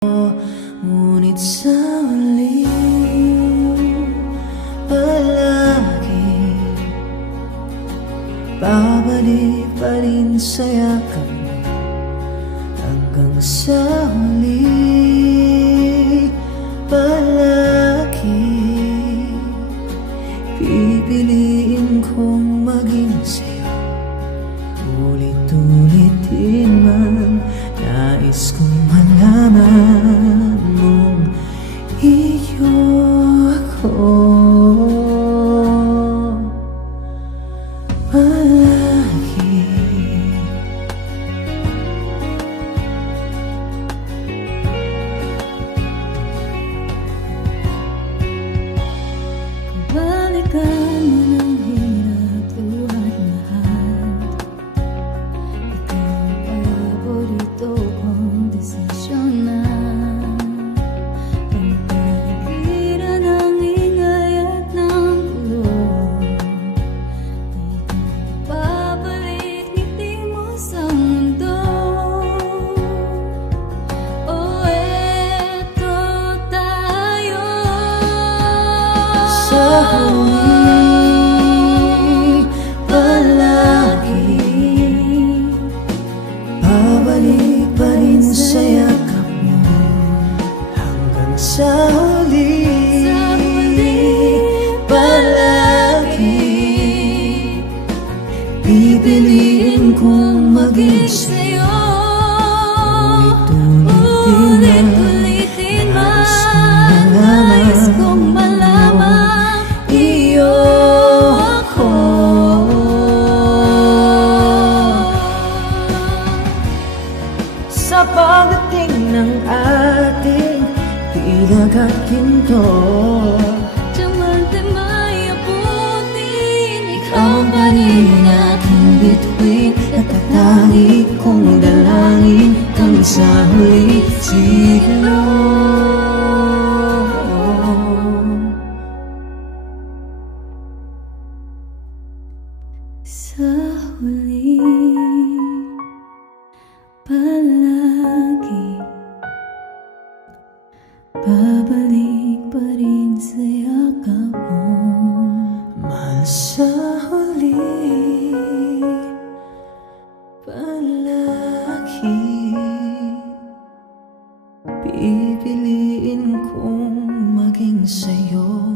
Ngunit sa huli, palagi babalik pa rin sa yakap mo. Hanggang sa huli, palagi pipiliin kong maging sa'yo. Ulit-ulitin man, nais kong malaman mong iyo ako. Palagi balikan mo ng hirap, luhat lahat. Ikaw ang paborito kong desisyon na pagpaligiran ng ingay at ng gulo. Dito babalik ngiti mo sa mundo. Oh, eto tayo sa huli, palagi babalik pa rin sa yakap mo. Hanggang sa huli, palagi pipiliin kong maging sa'yo. Ulit-ulitin man, nais kong malaman iyo ako. Sa pagdating ng ating bilag at ginto, Diamante may abutin, ikaw ang pa rin ang aking bituin at tatangi kong dalangin kang sa huli siglo. sa huli, palagi babalik pa rin sa yakap mo. Mahal, sa huli, palagi pipiliin kong maging sa'yo.